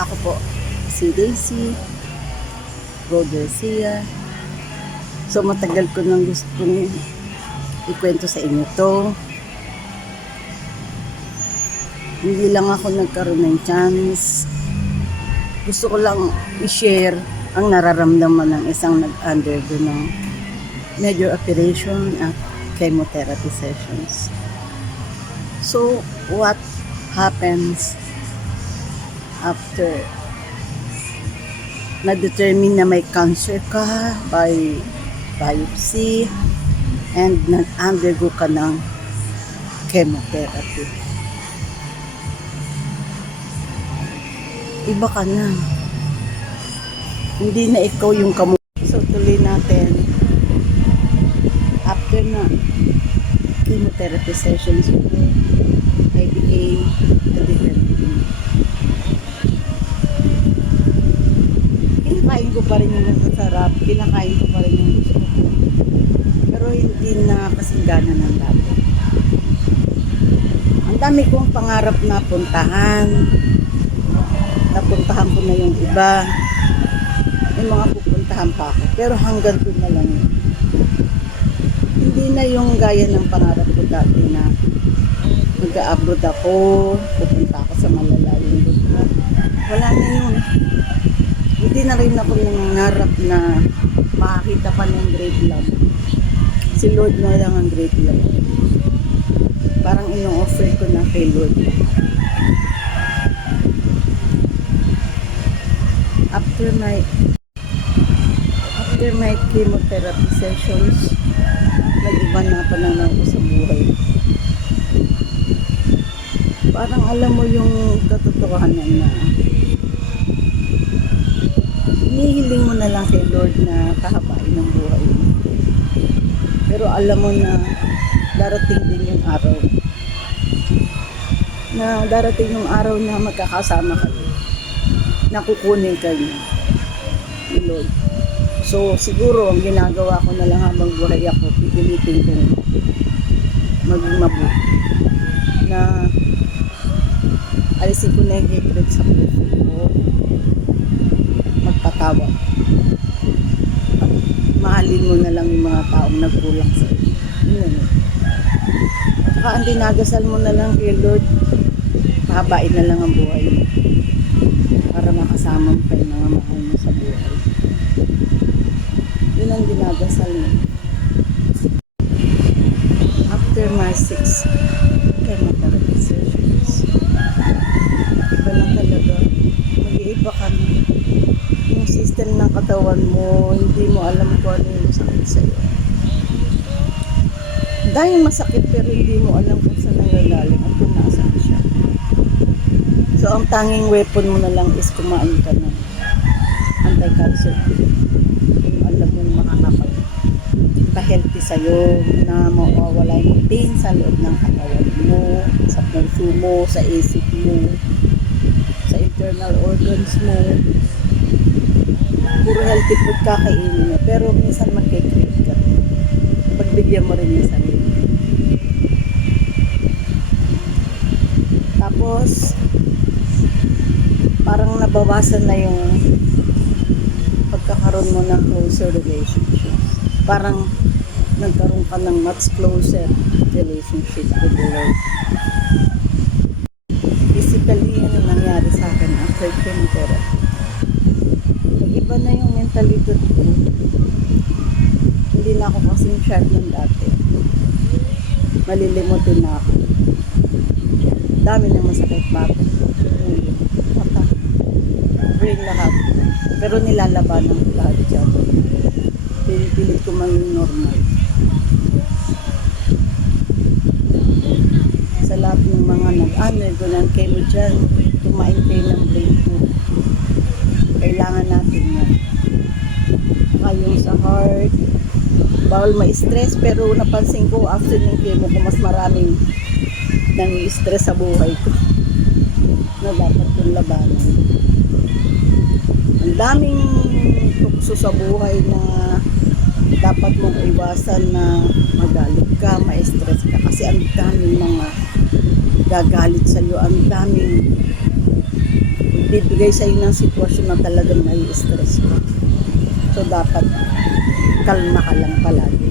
Ako po, si Daisy Rodercia. So matagal ko nang gustong ikwento sa inyo to. Hindi lang ako nagkaroon ng chance. Gusto ko lang i-share ang nararamdaman ng isang nag-undergo ng major operation at chemotherapy sessions. So, what happens after na-determine na may cancer ka by biopsy and nag-undergo ka ng chemotherapy? Iba ka na. Hindi na ikaw yung So, tuloy natin. After na chemotherapy sessions, I became a different being. Kinakain ko pa rin yung masarap, kinakain ko pa rin yung gusto ko. Pero hindi na kasing gana ng dati. Ang dami kong pangarap na puntahan. Napuntahan ko na yung iba. May mga pupuntahan pa ako. Pero hanggang doon na lang yun. Hindi na yung gaya ng pangarap ko dati na mag-a-abroad ako, pupunta ako sa malalayong lugar. Wala na yun. Hindi na rin ako nangangarap na makakita pa ng great love. Si Lord na lang ang great love. Parang ino-offer ko na kay Lord. After my chemotherapy sessions, nag-iba na pananaw ko sa buhay. Parang alam mo yung katotohanan na hinihiling mo na lang kay Lord na kahabain ng buhay mo. Pero alam mo na darating din yung araw na magkakasama kayo, na kukunin kayo ni Lord. So siguro ang ginagawa ko na lang habang buhay ako, pipilitin kong maging mabuti, na alisin ko na yung hatred sa puso ko, magpatawad at mahalin mo na lang yung mga taong nagkulang sa iyo. Yun. At saka ang dinagasal mo na lang kay Lord, pahabain na lang ang buhay mo para makasama mo pa yung mga mahal mo sa buhay. Yun ang dinagasal mo. After my 6 chemotherapy sessions, iba na talaga. Mag-iiba ka na. Yung system ng katawan mo, hindi mo alam kung ano yung sakit sa'yo. Dahil masakit pero hindi mo alam kung saan nangyayari at kung nasaan siya. So, ang tanging weapon mo na lang is kumain ka ng anti-cancer. Yung alam mo makakapag-healthy sa'yo, na mawawala yung pain sa loob ng katawan mo, sa puso mo, sa isip mo, sa internal organs mo. Puro healthy food kakainin mo, pero minsan magkikreate ka. Pagbigyan mo rin yung sarili. Tapos, parang nabawasan na yung pagkakaroon mo ng closer relationships. Parang nagkaroon ka ng much closer relationship with the Lord. Physically, yan ang nangyari sa akin after chemotherapy. Iba na yung mentality ko. Hindi na ako kasing sharp ng dati. Malilimutin na ako. Dami ng masakit bato. Ulo, mata, brain, lahat. Pero nilalabanan ko lahat dyan. Pinipilit ko maging normal. Sa lahat ng mga nag-undergo ng chemo dyan, kumain kayo ng brain food. Kailangan natin yan. Yung sa heart, bawal ma-stress, pero napansin ko after ng chemo ko mas maraming nang-stress sa buhay ko na dapat kong labanan. Ang daming tukso sa buhay na dapat mong iwasan, na magalit ka, ma-stress ka, kasi ang daming mga gagalit sa iyo, ang daming bibigay magbibigay sa'yo ng sitwasyon na talagang may stress ka. So, dapat kalma ka lang palagi.